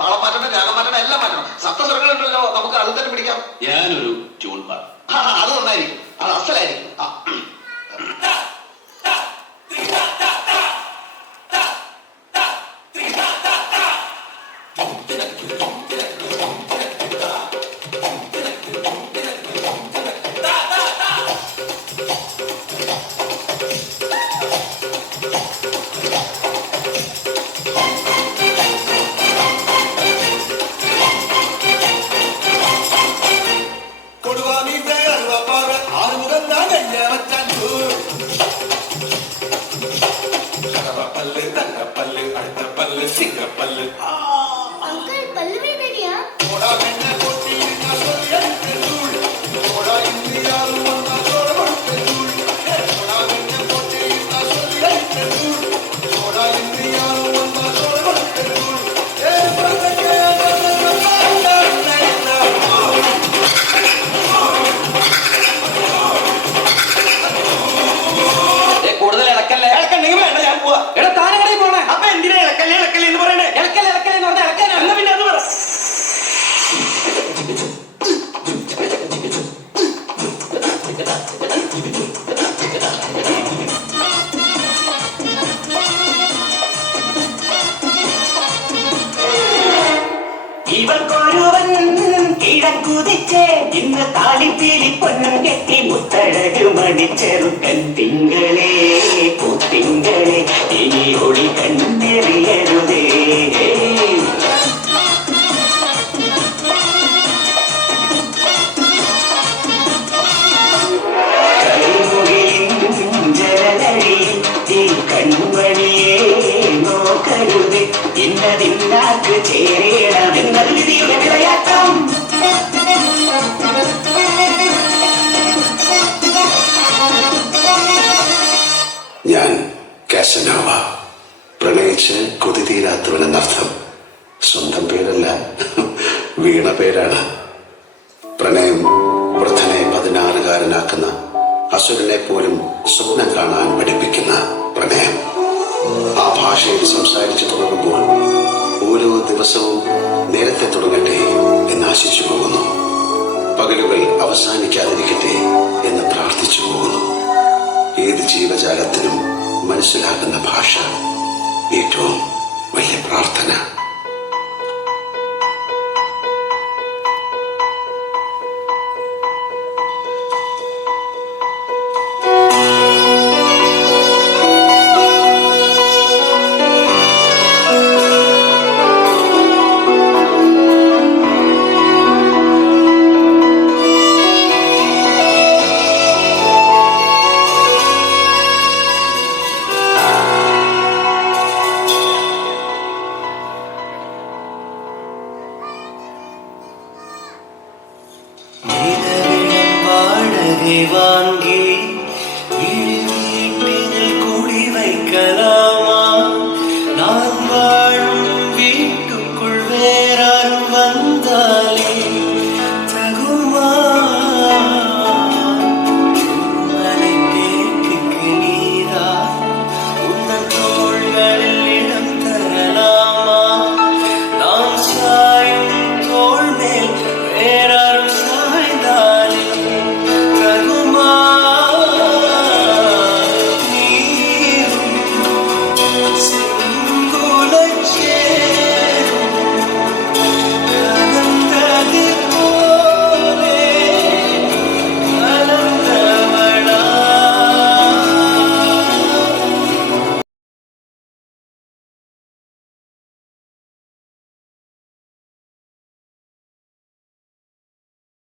താളം മാറ്റണം, രാഗം മാറ്റണം, എല്ലാം മാറ്റണം. സപ്തസ്വരങ്ങളുണ്ടല്ലോ, നമുക്ക് അത് തന്നെ പിടിക്കാം. ഞാനൊരു ട്യൂൺ പാടാം. അത് നന്നായിരിക്കും, അത് അസലായിരിക്കും. ഇവൾക്കൊരുവൻ കിഴക്കുതിച്ചേ ഇന്ന് താലിപ്പീലി പൊന്നും കെട്ടി മുത്തഴകു മണിച്ചെറുക്കൻ തിങ്കളേ പൂത്തിങ്കളെ ഇനി ഒളി കണ്ണെറിയരുതേ. ഇന്നതിന്നാക്ക് ചേരണമെന്നത് വിധിയുടെ വിളയാട്ടം. ഞാൻ കാസനോവ, പ്രണയിച്ച് കൊതി തീരാത്തവനെന്നർത്ഥം. സ്വന്തം പേരല്ല, വീണ പേരാണ്. പ്രണയം വൃദ്ധനെ 16-കാരനാക്കുന്ന, അസുരനെ പോലും സ്വപ്നം കാണാൻ പഠിപ്പിക്കുന്ന പ്രണയം. ആ ഭാഷയിൽ സംസാരിച്ചു തുടങ്ങുമ്പോൾ ഓരോ ദിവസവും നേരത്തെ തുടങ്ങട്ടെ എന്ന് ആശിച്ചു പോകുന്നു. പകലുകൾ അവസാനിക്കാതിരിക്കട്ടെ എന്ന് പ്രാർത്ഥിച്ചു പോകുന്നു. ഏത് ജീവജാലത്തിനും മനസ്സിലാകുന്ന ഭാഷ ഏറ്റവും വലിയ പ്രാർത്ഥന. வாங்கி